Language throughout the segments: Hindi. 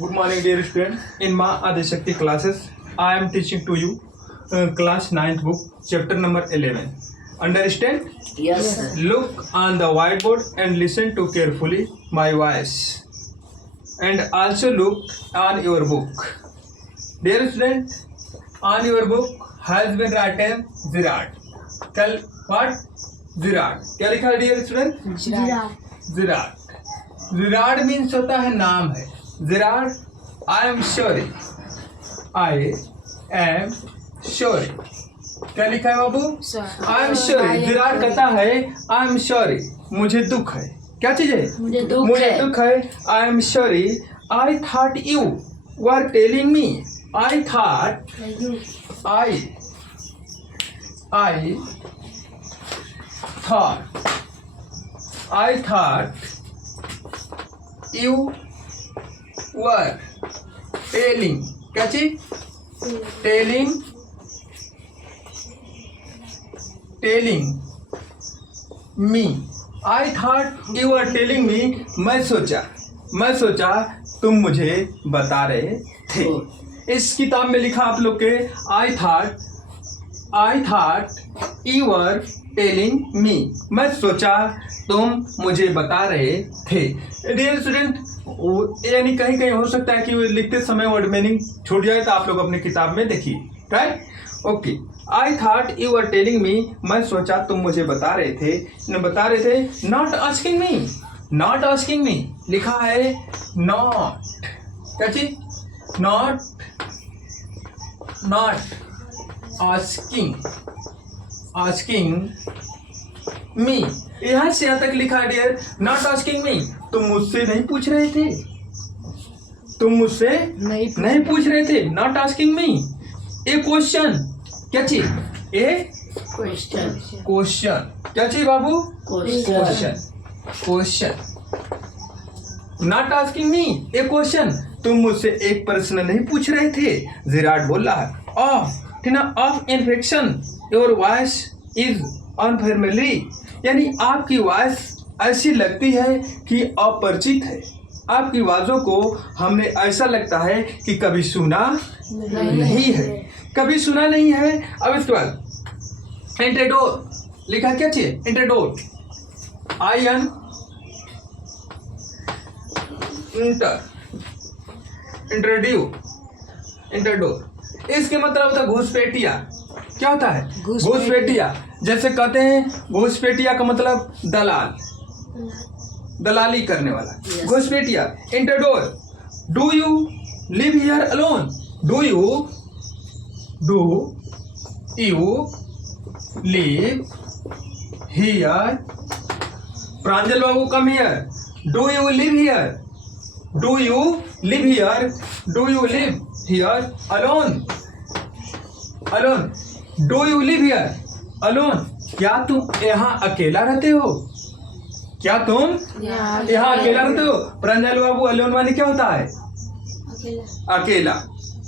Good morning, dear students. In my Adishakti classes, I am teaching to you class 9th book, chapter number 11. Understand? Yes, sir. Look on the whiteboard and listen to carefully my voice. And also look on your book. Dear student, on your book has been written Zirad. Tell what? Zirad. क्या लिखा है dear student? Zirad. Zirad means होता है नाम है. Zirad, I am sorry. I am sorry. क्या लिखा है बाबू? I am sorry. Zirad कहता है I am sorry. मुझे दुख है. क्या चीज है? मुझे दुख है. I am sorry. I thought you were telling me. I thought you were telling. क्या चीज? telling me. I thought you were telling me. मैं सोचा तुम मुझे बता रहे थे. इस किताब में लिखा आप लोग के I thought you were telling me. मैं सोचा तुम मुझे बता रहे थे. डियर स्टूडेंट, यानी कहीं कहीं हो सकता है कि लिखते समय वर्ड मीनिंग छूट जाए, तो आप लोग अपनी किताब में देखिए. Right? Okay. I thought you were telling me. मैं सोचा तुम मुझे बता रहे थे. नॉट आस्किंग मी लिखा है नॉट. क्या चीज? नॉट आस्किंग मी. यहां से यहां तक लिखा है डियर. नॉट आस्किंग मी. तुम मुझसे नहीं पूछ रहे थे. Not asking me. A question. क्या चीज? A question. क्या चीज बाबू? Question. Not asking me a question. तुम मुझसे एक प्रश्न नहीं पूछ रहे थे. जिराड बोल रहा है of infection your voice is unfamiliar. यानी आपकी वॉइस ऐसी लगती है कि अपरिचित है. आपकी आवाज़ों को हमने ऐसा लगता है कि कभी सुना नहीं है. अब इसके बाद इंट्रोडोर लिखा. क्या चाहिए? इंट्रोडोर. इंट्रोडोर. इसके मतलब होता है घुसपैठिया. क्या होता है? घुसपैठिया. जैसे कहते हैं घुसपैठिया का मतलब दलाली करने वाला. घुसपैठिया. Intruder. Do you live here alone? Do you live here? Pranjal बाबू come here. Do you live here alone? Do you live here alone. क्या तुम यहाँ अकेला रहते हो? प्रांजल बाबू, अलोन माने क्या होता है? अकेला.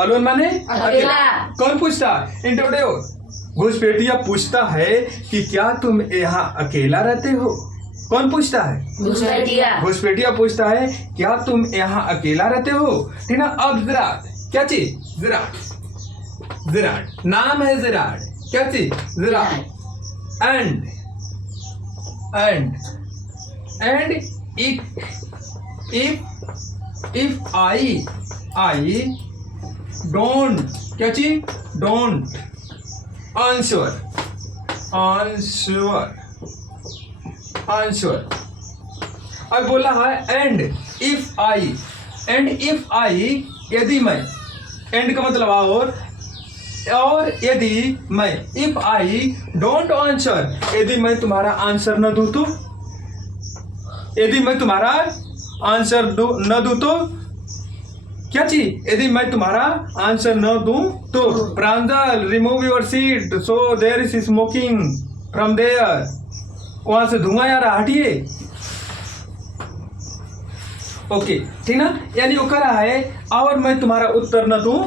अलोन माने अकेला. कौन पूछता? इंट्रोड्यूस. घुसपैठिया पूछता है कि क्या तुम यहाँ अकेला रहते हो? कौन पूछता है? घुसपैठिया पूछता है क्या तुम यहाँ अकेला रहते हो. ठीक ना. अब जिराड. क्या चीज? जिराड. नाम है जिराड. क्या चीज? Gerard. And if I don't. क्या चीज? Don't answer. अब बोला है एंड इफ आई यदि मैं. एंड का मतलब और यदि मैं. If I don't answer. यदि मैं तुम्हारा आंसर न दूं तो. क्या चीज? यदि मैं तुम्हारा आंसर न दूं तो. Pranjal remove your seat so there is smoking from there. वहां से धुआं आ रहा. हटिए. ओके. ठीक ना. यानी वो कह रहा है और मैं तुम्हारा उत्तर न दूं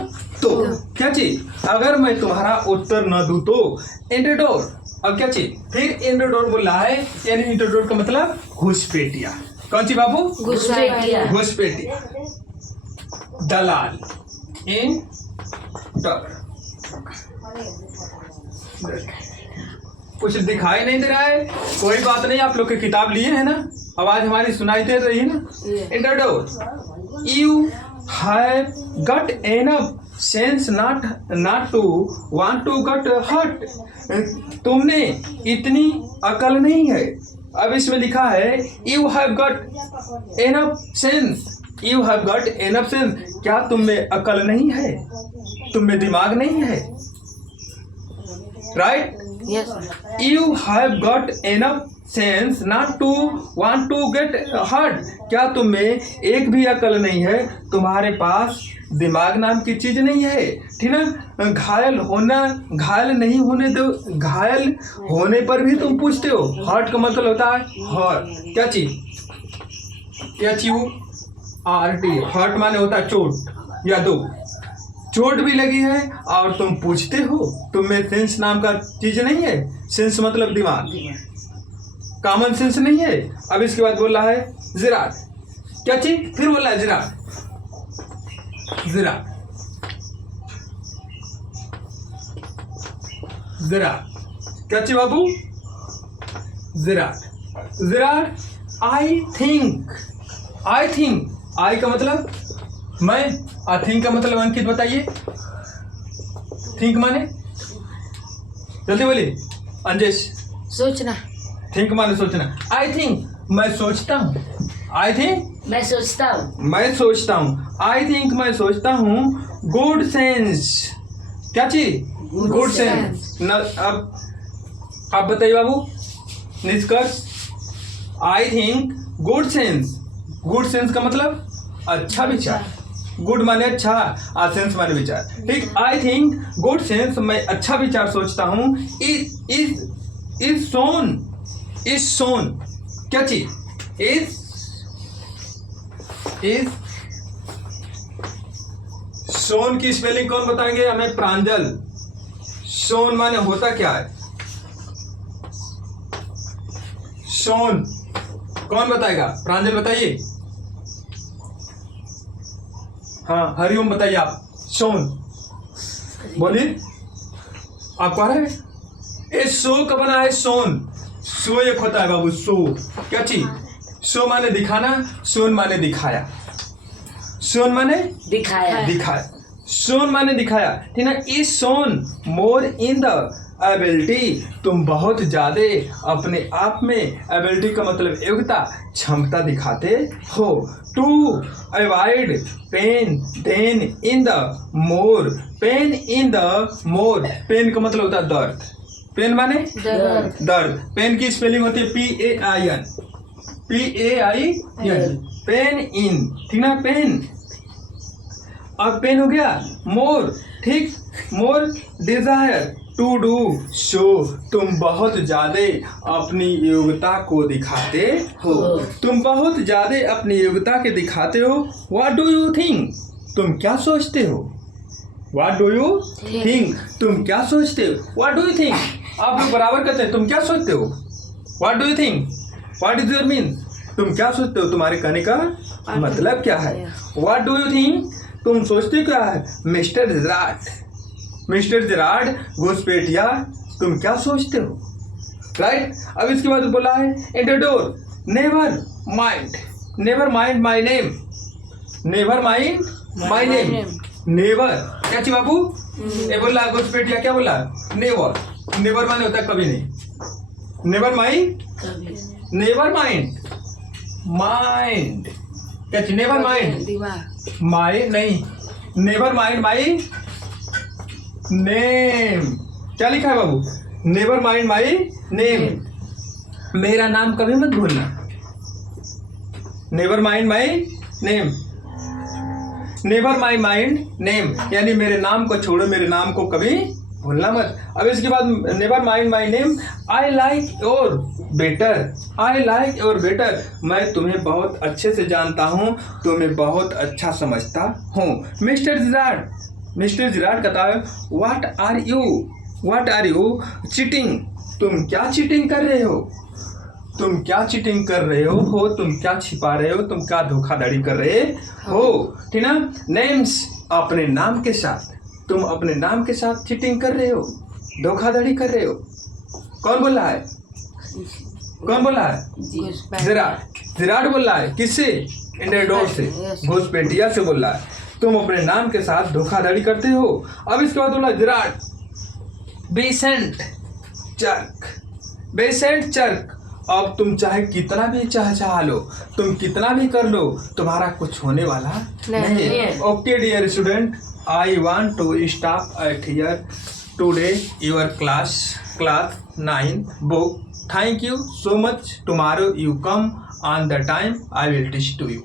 तो. क्या चीज? अगर मैं तुम्हारा उत्तर न दूं तो. इंट्रोडोर. अब क्या चीज? फिर इंट्रोडोर बोल रहा है. यानी इंट्रोडोर का मतलब घुसपैठिया. कौन सी बाबू? घुसपैठिया. घुसपैठिया. दलाल इन डॉक्टर। कुछ दिखाई नहीं दे रहा है, कोई बात नहीं, आप लोग की किताब लिए है ना, आवाज हमारी सुनाई दे रही है ना। Introduction, you have got enough sense not to want to get hurt. तुमने इतनी अकल नहीं है। अब इसमें लिखा है you have got enough sense, you have got enough sense. क्या तुम में अकल नहीं है, तुम में दिमाग नहीं है, right? You have got enough sense not to want to get hurt. क्या तुम में एक भी अकल नहीं है, तुम्हारे पास दिमाग नाम की चीज नहीं है, ठीक ना? घायल नहीं होने दो, घायल होने पर भी तुम पूछते हो। हर्ट का मतलब होता है हर्ट, क्या चीज? HURT, हर्ट माने होता है चोट या दुख। चोट भी लगी है और तुम पूछते हो, तुम में सेंस नाम का चीज नहीं है। सेंस मतलब दिमाग, कॉमन सेंस नहीं है। अब इसके बाद बोल रहा है जिराट, क्या चीज? फिर बोल रहा है जिराट, जिराट, जिराट, क्या चीज बाबू? जिराट, जिराट। आई थिंक, आई थिंक, आई का मतलब मैं, और थिंक का मतलब अंकित बताइए। थिंक माने, जल्दी बोलिए अंजेश। सोचना। थिंक माने सोचना। आई थिंक, मैं सोचता हूँ। आई थिंक, मैं सोचता हूँ। मैं सोचता हूँ। आई थिंक, मैं सोचता हूँ। गुड सेंस, क्या चीज? Good sense. अब बताइए बाबू निष्कर्ष। I think good sense, good sense का मतलब अच्छा विचार। गुड माने अच्छा और सेंस माने विचार, ठीक? आई थिंक गुड सेंस, मैं अच्छा विचार सोचता हूँ। इज सोन, इज सोन, क्या चीज? इज सोन की स्पेलिंग कौन बताएंगे हमें? प्रांजल। सोन माने होता क्या है? सोन कौन बताएगा? प्रांजल बताइए। हाँ हरिओम बताइए आप। सोन बोलिए, आप आ रहे हैं? ये सो का बना है सोन। सो एक होता है बाबू, सो, क्या चीज? सो माने दिखाना, सोन माने दिखाया, सोन माने दिखाया, दिखाया, सोन माने दिखाया, ठीक ना? Is shown more in the ability, तुम बहुत ज्यादा अपने आप में, एबिलिटी का मतलब योग्यता, क्षमता दिखाते हो। To avoid pain than in the more, pain in the more, pain का मतलब होता है दर्द। पेन माने दर्द, दर्द। पेन की स्पेलिंग होती है PAIN, PAIN, पेन इन, ठीक ना? पेन। अब पेन हो गया। मोर, ठीक? मोर डिजायर टू डू शो, तुम बहुत ज्यादा अपनी योग्यता को दिखाते हो, तुम बहुत ज्यादा अपनी योग्यता के दिखाते हो। व्हाट डू यू थिंक, तुम क्या सोचते हो? व्हाट डू यू थिंक, तुम क्या सोचते हो? व्हाट डू यू थिंक, आप लोग बराबर कहते हैं तुम क्या सोचते हो? What do you think, what is your mean, तुम क्या सोचते हो? तुम्हारे कहने का मतलब क्या है? व्हाट डू यू थिंक, तुम सोचते क्या है? मिस्टर जिराट, मिस्टर जिराट घुसपैठिया, तुम क्या सोचते हो? राइट? अब इसके बाद बोला है intruder, never mind, never mind my name, never mind my name, never, क्या चीज बाबू? ये बोला घुसपैठिया, क्या बोला? नेवर, नेवर माने होता है कभी नहीं। Never mind, never mind, mind, क्या चीज? नेवर माइंड, दिमाग, माई नहीं, नेवर माइंड माई नेम, क्या लिखा है बाबू? नेवर माइंड माई नेम, मेरा नाम कभी मत भूलना। Never mind my name, never my mind name, यानी मेरे नाम को छोड़ो, मेरे नाम को कभी भूलना मत। अब इसके बाद never mind my name, I like your better, I like your better, मैं तुम्हें बहुत अच्छे से जानता हूँ, तुम्हें बहुत अच्छा समझता हूँ। मिस्टर जिराट, मिस्टर जिराट कहता है व्हाट आर यू चीटिंग, तुम क्या चीटिंग कर रहे हो? तुम क्या चीटिंग कर रहे हो, तुम क्या छिपा रहे हो, तुम क्या धोखाधड़ी कर रहे हो, ठीक ना। नेम्स, अपने नाम के साथ, तुम अपने नाम के साथ चीटिंग कर रहे हो, धोखाधड़ी कर रहे हो। कौन बोल रहा है, कौन बोल रहा है? जिराट बोल रहा है। किससे? इंडरडोर से, घुसपैठिया से बोल रहा है। तुम अपने नाम के साथ धोखाधड़ी करते हो। अब इसके बाद बोला जिराट, बेसेंट चर्क, बेसेंट चर्क। अब तुम चाहे कितना भी चाह लो, तुम कितना भी कर लो, तुम्हारा कुछ होने वाला नहीं। Okay dear student, I want to stop at here today your class 9 book. Thank you so much. Tomorrow you come on the time. I will teach to you.